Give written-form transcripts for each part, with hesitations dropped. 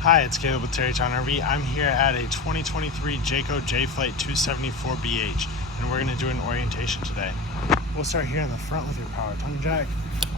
Hi, it's Caleb with Terry Town RV. I'm here at a 2023 Jayco J-Flight 274BH, and we're going to do an orientation today. We'll start here in the front with your power tongue jack.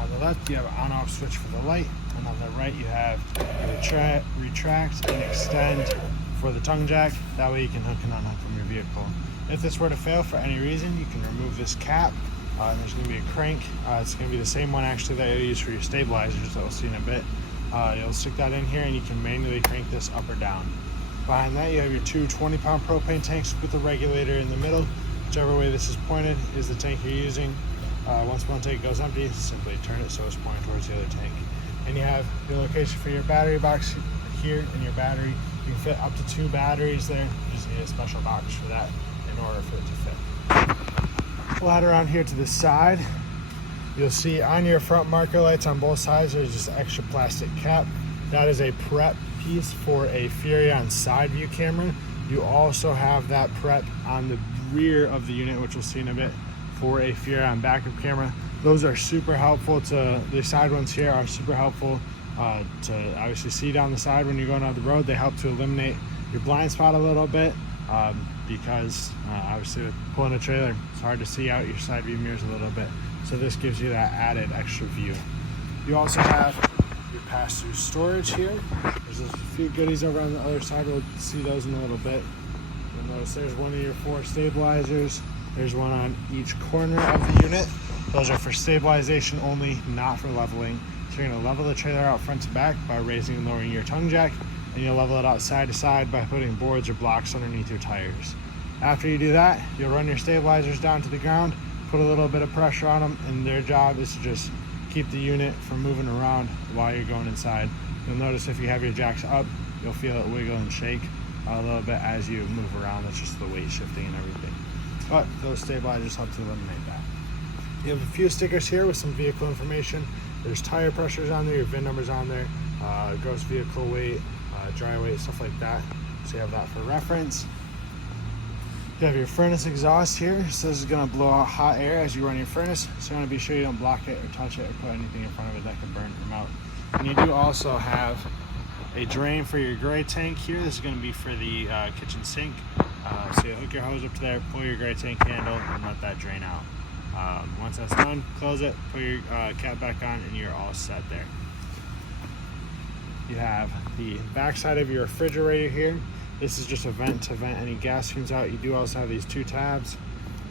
On the left, you have an on-off switch for the light, and on the right, you have a retract and extend for the tongue jack. That way you can hook and unhook from your vehicle. If this were to fail for any reason, you can remove this cap. And there's going to be a crank. It's going to be the same one actually that you'll use for your stabilizers that we'll see in a bit. You'll stick that in here and you can manually crank this up or down. Behind that, you have your two 20-pound propane tanks with the regulator in the middle. Whichever way this is pointed is the tank you're using. Once one tank goes empty, simply turn it so it's pointing towards the other tank. And you have your location for your battery box here in your battery. You can fit up to 2 batteries there. You just need a special box for that in order for it to fit. We'll head around here to the side. You'll see on your front marker lights on both sides, there's just extra plastic cap. That is a prep piece for a Furrion side view camera. You also have that prep on the rear of the unit, which we'll see in a bit, for a Furrion backup camera. Those are super helpful the side ones here are super helpful to obviously see down the side when you're going on the road. They help to eliminate your blind spot a little bit because obviously with pulling a trailer, it's hard to see out your side view mirrors a little bit. So this gives you that added extra view. You also have your pass-through storage here. There's a few goodies over on the other side. We'll see those in a little bit. You'll notice there's one of your 4 stabilizers. There's one on each corner of the unit. Those are for stabilization only, not for leveling. So you're gonna level the trailer out front to back by raising and lowering your tongue jack, and you'll level it out side to side by putting boards or blocks underneath your tires. After you do that, you'll run your stabilizers down to the ground, put a little bit of pressure on them, and their job is to just keep the unit from moving around while you're going inside. You'll notice if you have your jacks up, you'll feel it wiggle and shake a little bit as you move around. That's just the weight shifting and everything. But those stabilizers help to eliminate that. You have a few stickers here with some vehicle information. There's tire pressures on there, your VIN numbers on there, gross vehicle weight, dry weight, stuff like that. So you have that for reference. You have your furnace exhaust here, so this is going to blow out hot air as you run your furnace, so you want to be sure you don't block it or touch it or put anything in front of it that could burn it from out. And you do also have a drain for your gray tank here. This is going to be for the kitchen sink. So you hook your hose up to there, pull your gray tank handle, and let that drain out. Once that's done, close it, put your cap back on, and you're all set there. You have the back side of your refrigerator here. This is just a vent to vent any gas fumes out. You do also have these 2 tabs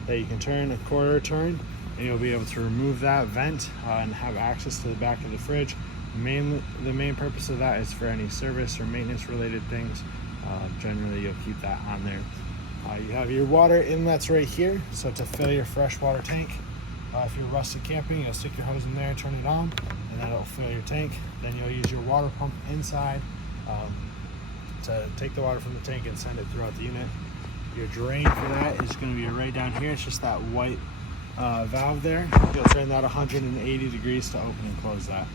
that you can turn a quarter turn, and you'll be able to remove that vent and have access to the back of the fridge. The main purpose of that is for any service or maintenance related things. Generally, you'll keep that on there. You have your water inlets right here, so to fill your freshwater tank. If you're rustic camping, you'll stick your hose in there and turn it on, and that'll fill your tank. Then you'll use your water pump inside to take the water from the tank and send it throughout the unit. Your drain for that is going to be right down here. It's just that white valve there. You'll turn that 180 degrees to open and close that.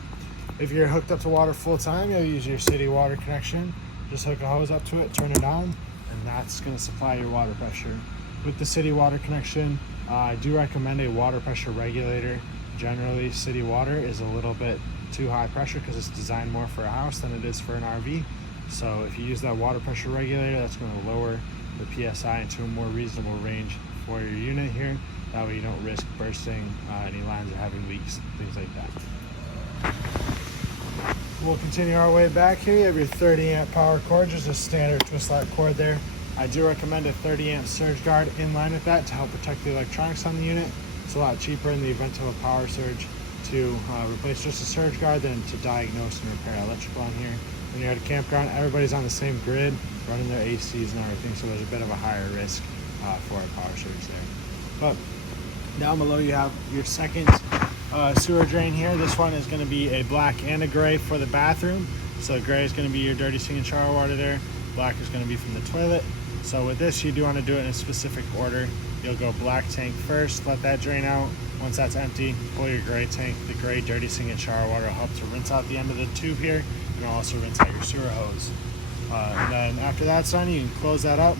If you're hooked up to water full time, you'll use your city water connection. Just hook a hose up to it, turn it on, and that's going to supply your water pressure. With the city water connection, I do recommend a water pressure regulator. Generally, city water is a little bit too high pressure because it's designed more for a house than it is for an RV. So if you use that water pressure regulator, that's going to lower the PSI into a more reasonable range for your unit here. That way you don't risk bursting any lines or having leaks, things like that. We'll continue our way back here. You have your 30 amp power cord, just a standard twist lock cord there. I do recommend a 30 amp surge guard in line with that to help protect the electronics on the unit. It's a lot cheaper in the event of a power surge to replace just a surge guard than to diagnose and repair electrical on here. When you're at a campground, everybody's on the same grid, running their ACs and everything, so there's a bit of a higher risk for a power surge there. But down below you have your second sewer drain here. This one is going to be a black and a gray for the bathroom. So gray is going to be your dirty sink and shower water there. Black is going to be from the toilet. So with this, you do want to do it in a specific order. You'll go black tank first, let that drain out. Once that's empty, pull your gray tank. The gray dirty sink and shower water will help to rinse out the end of the tube here, and it'll also rinse out your sewer hose. And then after that's done, you can close that up,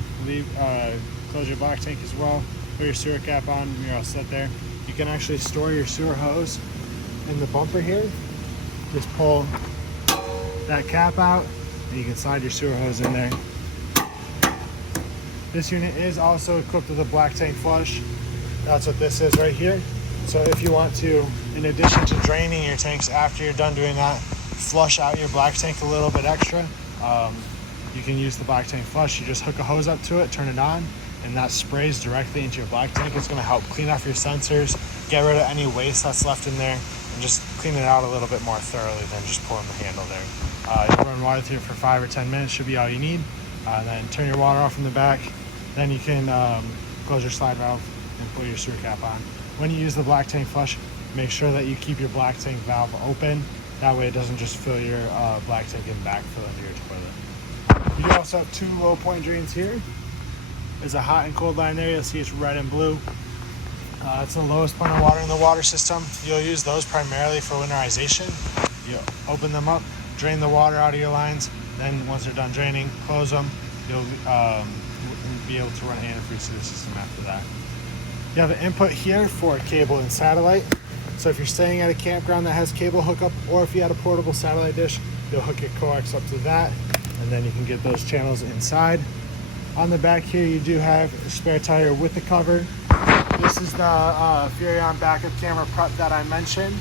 close your black tank as well, put your sewer cap on, and you're all set there. You can actually store your sewer hose in the bumper here. Just pull that cap out, and you can slide your sewer hose in there. This unit is also equipped with a black tank flush. That's what this is right here. So if you want to, in addition to draining your tanks after you're done doing that, flush out your black tank a little bit extra, you can use the black tank flush. You just hook a hose up to it, turn it on, and that sprays directly into your black tank. It's going to help clean off your sensors, get rid of any waste that's left in there, and just clean it out a little bit more thoroughly than just pulling the handle there. You'll run water through it for 5 or 10 minutes, should be all you need. Then turn your water off from the back. Then you can close your slide valve and pull your sewer cap on. When you use the black tank flush, make sure that you keep your black tank valve open. That way it doesn't just fill your black tank and backfill into your toilet. You do also have 2 low point drains here. There's a hot and cold line there. You'll see it's red and blue. It's the lowest point of water in the water system. You'll use those primarily for winterization. You open them up, drain the water out of your lines. Then once they're done draining, close them. You'll be able to run antifreeze to the system after that. You have an input here for cable and satellite. So if you're staying at a campground that has cable hookup, or if you had a portable satellite dish, you'll hook your coax up to that, and then you can get those channels inside. On the back here, you do have a spare tire with the cover. This is the Furrion backup camera prep that I mentioned.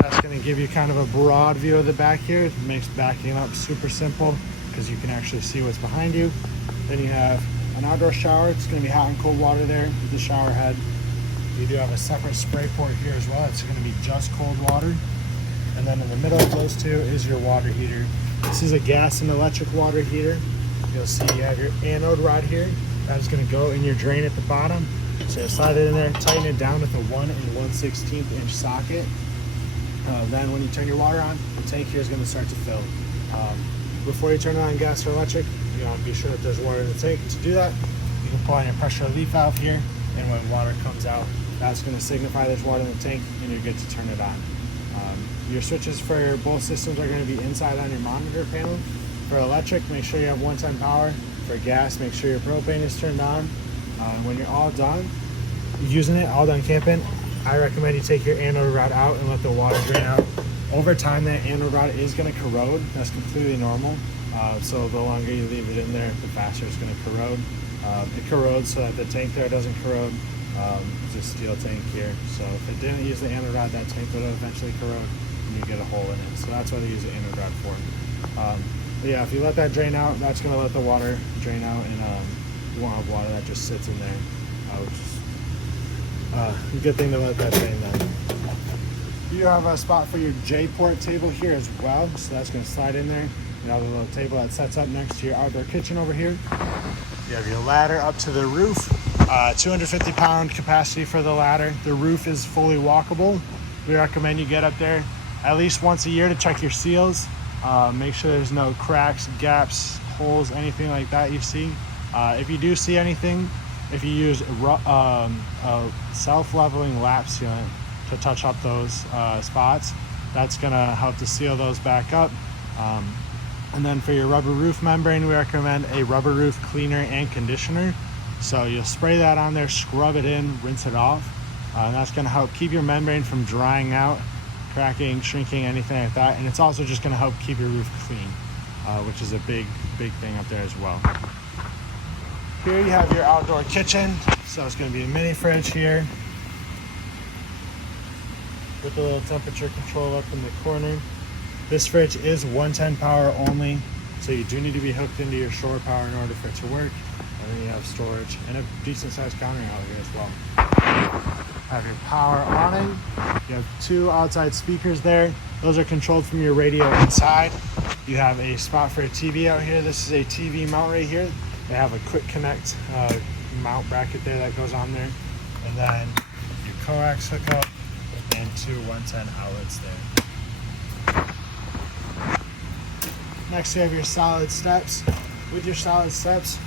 That's going to give you kind of a broad view of the back here. It makes backing up super simple because you can actually see what's behind you. Then you have an outdoor shower. It's going to be hot and cold water there with the shower head. You do have a separate spray port here as well. It's going to be just cold water. And then in the middle of those two is your water heater. This is a gas and electric water heater. You'll see you have your anode rod here. That is going to go in your drain at the bottom. So you slide it in there, tighten it down with a 1 1/16 inch socket. Then when you turn your water on, the tank here is going to start to fill. Before you turn it on gas or electric, you want to be sure that there's water in the tank. To do that, you can pull on your pressure relief valve here, and when water comes out, that's going to signify there's water in the tank, and you're good to turn it on. Your switches for both systems are going to be inside on your monitor panel. For electric, make sure you have 110 power. For gas, make sure your propane is turned on. When you're all done using it, all done camping, I recommend you take your anode rod out and let the water drain out. Over time, that anode rod is going to corrode. That's completely normal. So the longer you leave it in there, the faster it's going to corrode. It corrodes so that the tank there doesn't corrode. It's a steel tank here. So if it didn't use the anode rod, that tank would eventually corrode and you get a hole in it. So that's what they use the anode rod for. But yeah, if you let that drain out, that's going to let the water drain out, and you won't have water that just sits in there, which is a good thing to let that drain then. You have a spot for your J-port table here as well, so that's going to slide in there. You have a little table that sets up next to your outdoor kitchen over here. You have your ladder up to the roof, 250-pound capacity for the ladder. The roof is fully walkable. We recommend you get up there at least once a year to check your seals. Make sure there's no cracks, gaps, holes, anything like that you see. If you do see anything, if you use a self-leveling lap sealant to touch up those spots, that's going to help to seal those back up. And then for your rubber roof membrane, we recommend a rubber roof cleaner and conditioner. So you'll spray that on there, scrub it in, rinse it off. And that's going to help keep your membrane from drying out, cracking, shrinking, anything like that. And it's also just going to help keep your roof clean, which is a big thing up there as well. Here you have your outdoor kitchen. So it's going to be a mini fridge here with a little temperature control up in the corner. This fridge is 110 power only, so you do need to be hooked into your shore power in order for it to work. And then you have storage and a decent sized counter out here as well. Have your power awning. You have 2 outside speakers there. Those are controlled from your radio inside. You have a spot for a TV out here. This is a TV mount right here. They have a quick connect mount bracket there that goes on there. And then your coax hookup and 2 110 outlets there. Next, you have your solid steps. With your solid steps,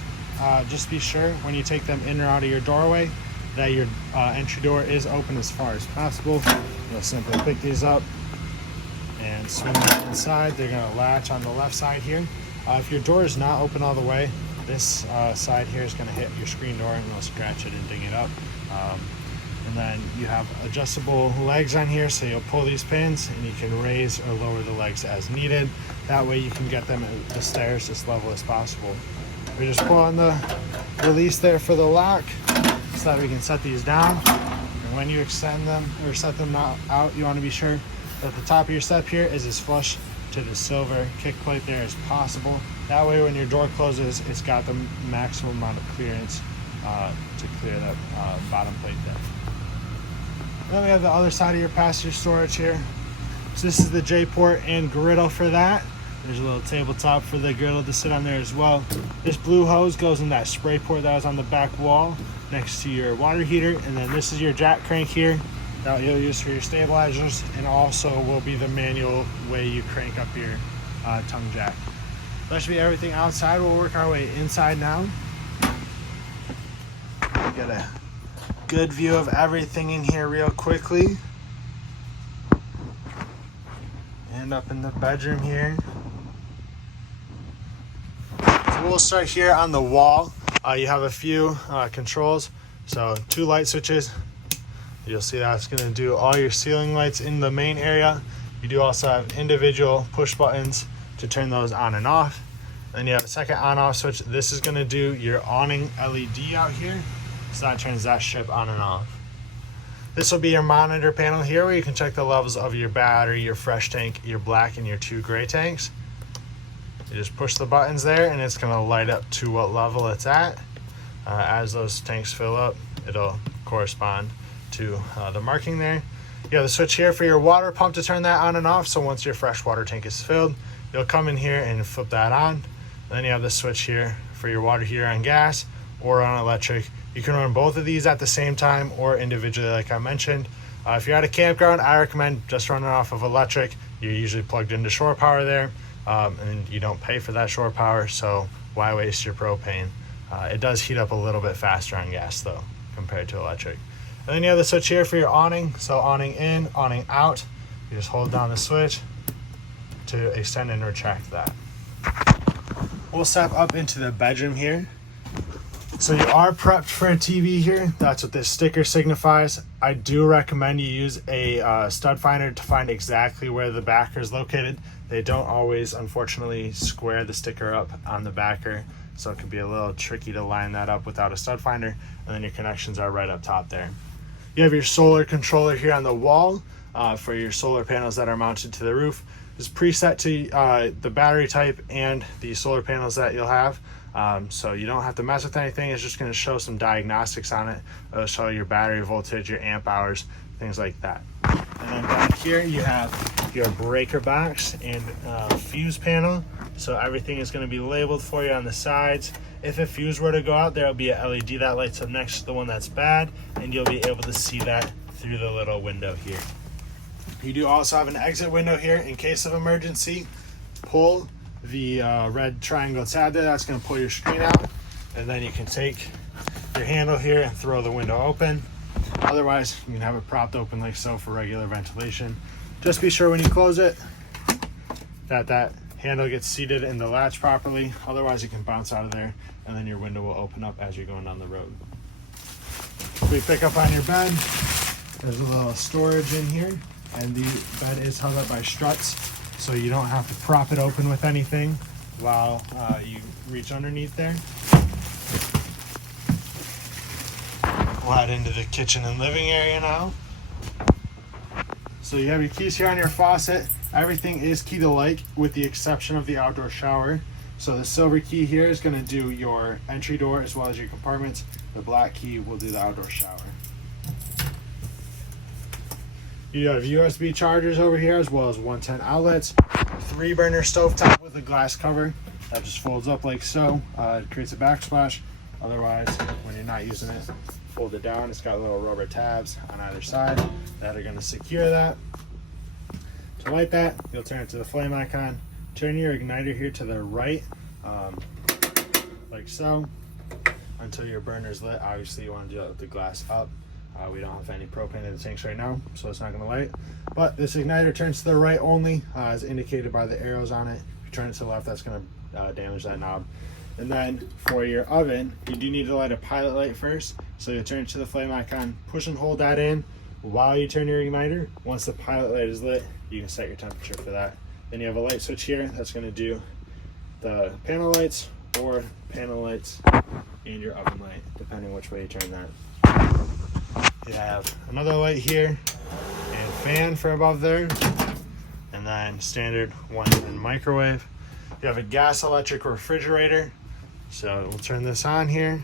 just be sure when you take them in or out of your doorway that your entry door is open as far as possible. You'll simply pick these up and swing them inside. They're going to latch on the left side here. If your door is not open all the way, this side here is going to hit your screen door and it'll scratch it and ding it up. And then you have adjustable legs on here, so you'll pull these pins and you can raise or lower the legs as needed. That way you can get them at the stairs as level as possible. We just pull on the release there for the lock so that we can set these down. And when you extend them or set them out, you want to be sure that the top of your step here is as flush to the silver kick plate there as possible. That way when your door closes, it's got the maximum amount of clearance to clear that bottom plate there. Then we have the other side of your passenger storage here. So this is the J-port and griddle for that. There's a little tabletop for the griddle to sit on there as well. This blue hose goes in that spray port that was on the back wall next to your water heater. And then this is your jack crank here that you'll use for your stabilizers, and also will be the manual way you crank up your tongue jack. That should be everything outside. We'll work our way inside now. Get a good view of everything in here real quickly. And up in the bedroom here. So we'll start here on the wall. You have a few controls. So 2 light switches. You'll see that's going to do all your ceiling lights in the main area. You do also have individual push buttons to turn those on and off. Then you have a second on-off switch. This is going to do your awning LED out here. So that turns that strip on and off. This will be your monitor panel here where you can check the levels of your battery, your fresh tank, your black, and your 2 gray tanks. You just push the buttons there and it's going to light up to what level it's at. As those tanks fill up, it'll correspond to the marking there. You have the switch here for your water pump to turn that on and off. So once your fresh water tank is filled, you'll come in here and flip that on. And then you have the switch here for your water heater on gas or on electric. You can run both of these at the same time or individually like I mentioned. If you're at a campground, I recommend just running off of electric. You're usually plugged into shore power there, and you don't pay for that shore power, so why waste your propane? It does heat up a little bit faster on gas though compared to electric. And then you have the switch here for your awning. So awning in, awning out. You just hold down the switch to extend and retract that. We'll step up into the bedroom here. So you are prepped for a TV here. That's what this sticker signifies. I do recommend you use a stud finder to find exactly where the backer is located. They don't always, unfortunately, square the sticker up on the backer, so it can be a little tricky to line that up without a stud finder. And then your connections are right up top there. You have your solar controller here on the wall for your solar panels that are mounted to the roof. It's preset to the battery type and the solar panels that you'll have. So you don't have to mess with anything. It's just going to show some diagnostics on it. It'll show your battery voltage, your amp hours, things like that. And then back here you have your breaker box and fuse panel. So everything is going to be labeled for you on the sides. If a fuse were to go out, there will be a LED that lights up next to the one that's bad, and you'll be able to see that through the little window here. You do also have an exit window here in case of emergency. Pull the red triangle tab there, that's going to pull your screen out, and then you can take your handle here and throw the window open. Otherwise, you can have it propped open like so for regular ventilation. Just be sure when you close it that handle gets seated in the latch properly. Otherwise, it can bounce out of there, and then your window will open up as you're going down the road. If we pick up on your bed, there's a little storage in here, and the bed is held up by struts, so you don't have to prop it open with anything while you reach underneath there. We'll head into the kitchen and living area now. So you have your keys here on your faucet. Everything is key to like with the exception of the outdoor shower. So the silver key here is going to do your entry door as well as your compartments. The black key will do the outdoor shower. You have USB chargers over here as well as 110 outlets. 3-burner stovetop with a glass cover that just folds up like so. It creates a backsplash. Otherwise, when you're not using it, fold it down. It's got little rubber tabs on either side that are going to secure that. To light that, you'll turn it to the flame icon. Turn your igniter here to the right, like so, until your burner's lit. Obviously, you want to do that with the glass up. We don't have any propane in the tanks right now, so it's not going to light. But this igniter turns to the right only, as indicated by the arrows on it. If you turn it to the left, that's going to damage that knob. And then for your oven, you do need to light a pilot light first. So you'll turn it to the flame icon, push and hold that in while you turn your igniter. Once the pilot light is lit, you can set your temperature for that. Then you have a light switch here that's going to do the panel lights or panel lights and your oven light, depending which way you turn that. You have another light here and fan for above there, and then standard 1-in microwave. You have a gas electric refrigerator. So we'll turn this on here.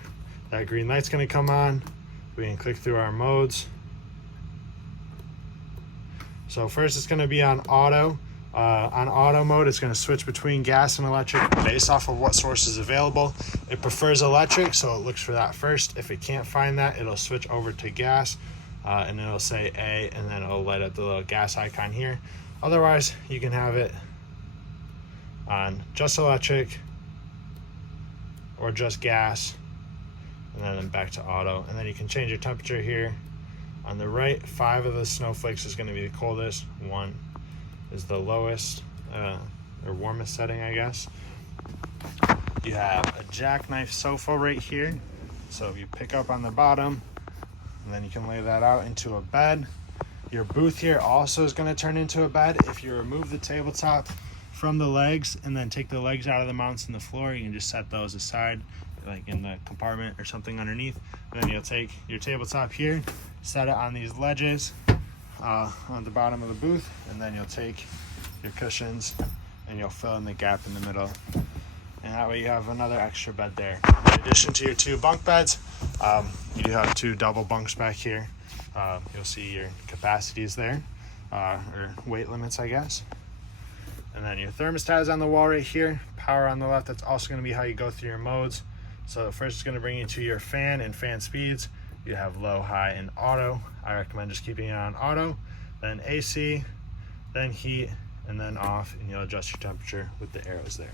That green light's gonna come on. We can click through our modes. So first it's gonna be on auto. On auto mode, it's gonna switch between gas and electric based off of what source is available. It prefers electric, so it looks for that first. If it can't find that, it'll switch over to gas, and it'll say A, and then it'll light up the little gas icon here. Otherwise, you can have it on just electric or just gas, and then back to auto. And then you can change your temperature here. On the right, 5 of the snowflakes is going to be the coldest, 1 is the lowest or warmest setting, I guess. You have a jackknife sofa right here, so if you pick up on the bottom, and then you can lay that out into a bed. Your booth here also is going to turn into a bed. If you remove the tabletop from the legs and then take the legs out of the mounts in the floor, you can just set those aside, like in the compartment or something underneath. And then you'll take your tabletop here, set it on these ledges on the bottom of the booth, and then you'll take your cushions and you'll fill in the gap in the middle. And that way you have another extra bed there. In addition to your 2 bunk beds, you do have 2 double bunks back here. You'll see your capacities there, or weight limits, I guess. And then your thermostat is on the wall right here, power on the left. That's also going to be how you go through your modes. So first it's going to bring you to your fan and fan speeds. You have low, high, and auto. I recommend just keeping it on auto, then AC, then heat, and then off, and you'll adjust your temperature with the arrows there.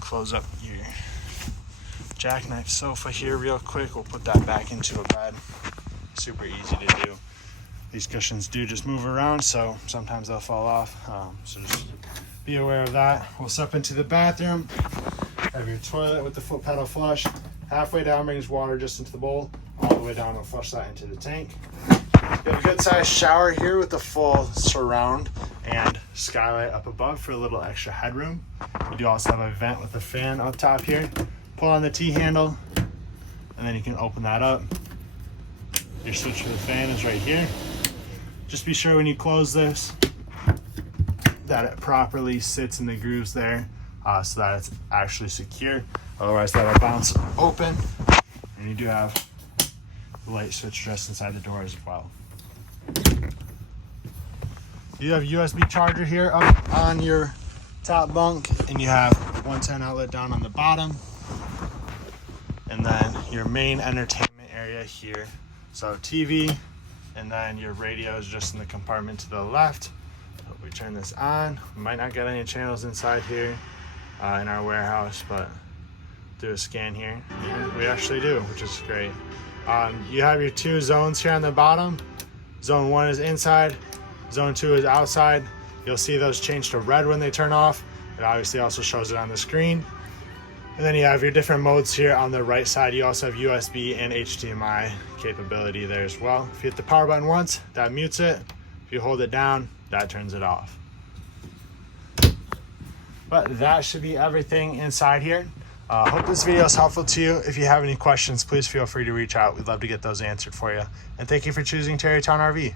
Close up your jackknife sofa here real quick. We'll put that back into a bed. Super easy to do. These cushions do just move around, so sometimes they'll fall off. So just be aware of that. We'll step into the bathroom. Have your toilet with the foot pedal flush. Halfway down brings water just into the bowl. All the way down will flush that into the tank. You have a good sized shower here with the full surround and skylight up above for a little extra headroom. You do also have a vent with a fan up top here. Pull on the T-handle, and then you can open that up. Your switch for the fan is right here. Just be sure when you close this that it properly sits in the grooves there, so that it's actually secure. Otherwise that'll bounce open. And you do have the light switch just inside the door as well. You have a USB charger here up on your top bunk, and you have 110 outlet down on the bottom. And then your main entertainment area here. So TV, and then your radio is just in the compartment to the left. So if we turn this on, we might not get any channels inside here in our warehouse, but do a scan here. Yeah, we actually do, which is great. You have your 2 zones here on the bottom. Zone 1 is inside, zone 2 is outside. You'll see those change to red when they turn off. It obviously also shows it on the screen. And then you have your different modes here on the right side. You also have USB and HDMI capability there as well. If you hit the power button once, that mutes it. If you hold it down, that turns it off. But that should be everything inside here. Hope this video is helpful to you. If you have any questions, please feel free to reach out. We'd love to get those answered for you. And thank you for choosing Tarrytown RV.